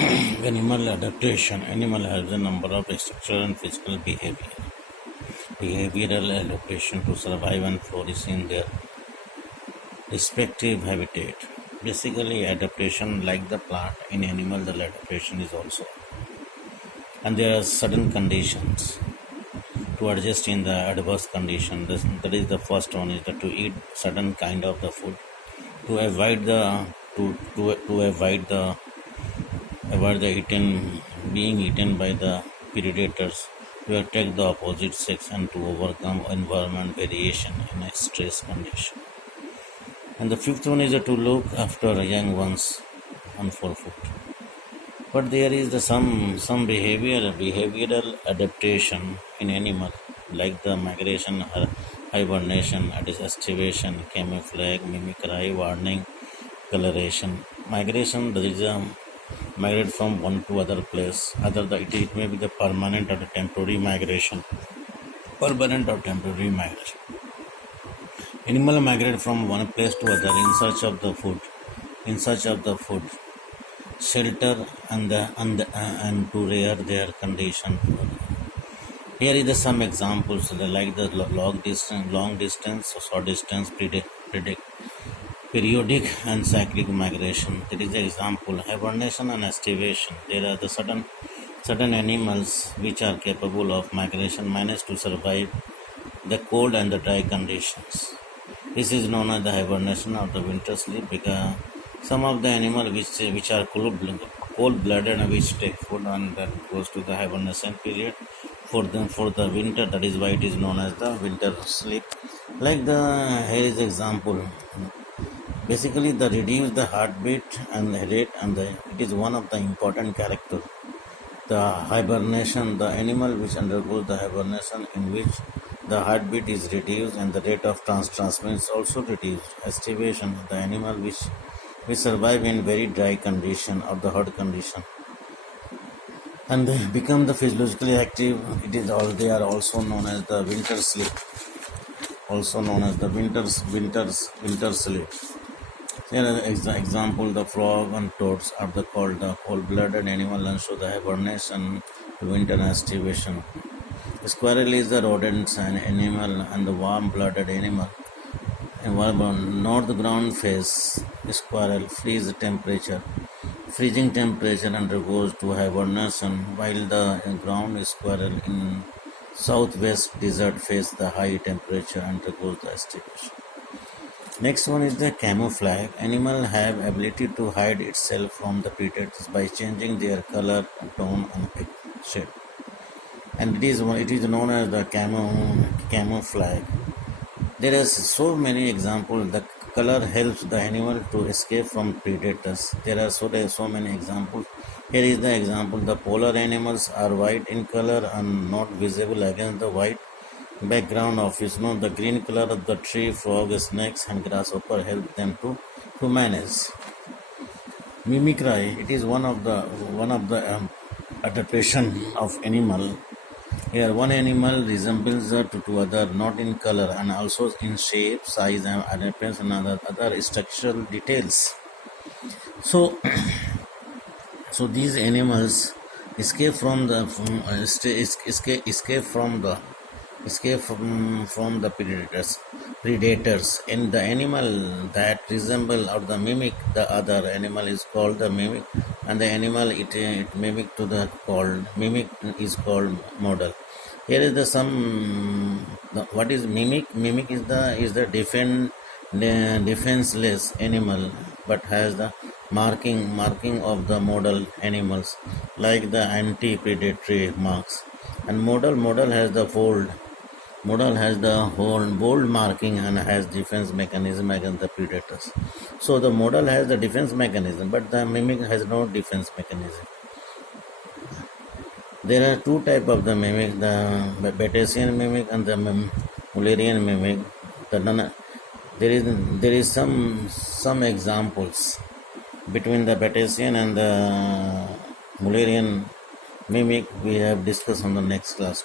Animal adaptation. Animal has a number of structural and physical behavioral adaptation to survive and flourish in their respective habitat. Basically, adaptation, like the plant, in animal, the adaptation is also. And there are certain conditions to adjust in the adverse condition. That is the first one is that to eat certain kind of the food, to avoid the being eaten by the predators, to attack the opposite sex, and to overcome environment variation in a stress condition. And the fifth one is to look after young ones on for food. But there is some behavioral adaptation in animal, like the migration, hibernation, adaptation, camouflage, mimicry, warning, coloration. Migration, there is a migrate from one to other place. It may be the permanent or the temporary migration. Permanent or temporary migration. Animal migrate from one place to other in search of the food, shelter, and to rear their condition. Here is some examples like the long distance, short distance, periodic and cyclic migration. There is an example: hibernation and estivation. There are the certain animals which are capable of migration manage to survive the cold and the dry conditions. This is known as the hibernation or the winter sleep, because some of the animals which are cold-blooded and which take food and then goes to the hibernation period for the winter. That is why it is known as the winter sleep. Like here is example. Basically, the reduce the heartbeat and the rate, it is one of the important character. The hibernation, the animal which undergoes the hibernation, in which the heartbeat is reduced and the rate of transmission is also reduced. Estivation, the animal which survive in very dry condition or the hot condition, and they become the physiologically active. They are also known as the winter sleep. Also known as the winter sleep. Here are example: the frog and toads are called the cold-blooded animal and show the hibernation to winter estivation. The squirrel is the rodent animal and the warm-blooded animal. In north ground phase, squirrel freezing temperature undergoes to hibernation, while the ground squirrel in southwest desert phase, the high temperature undergoes the estivation. Next one is the camouflage. Animal have ability to hide itself from the predators by changing their color, tone, and shape. And it is known as the camouflage. There are so many examples. The color helps the animal to escape from predators. There are so many examples. Here is the example: the polar animals are white in color and not visible against the white background of snow. The green color of the tree, frog, snakes, and grasshopper help them to manage. Mimicry. It is one of the adaptation of animal. Here, one animal resembles to other, not in color and also in shape, size, and appearance, and other structural details. So, these animals escape from the predators. In the animal that resemble or the mimic the other animal is called the mimic, and the animal it mimic to the called mimic is called model. Here is what is mimic? Mimic is the defenseless animal, but has the marking of the model animals, like the anti-predatory marks. And model has the bold marking and has defense mechanism against the predators. So the model has the defense mechanism, but the mimic has no defense mechanism. There are two types of the mimic: the Batesian mimic and the Mullerian mimic. There is some examples between the Batesian and the Mullerian mimic we have discussed on the next class.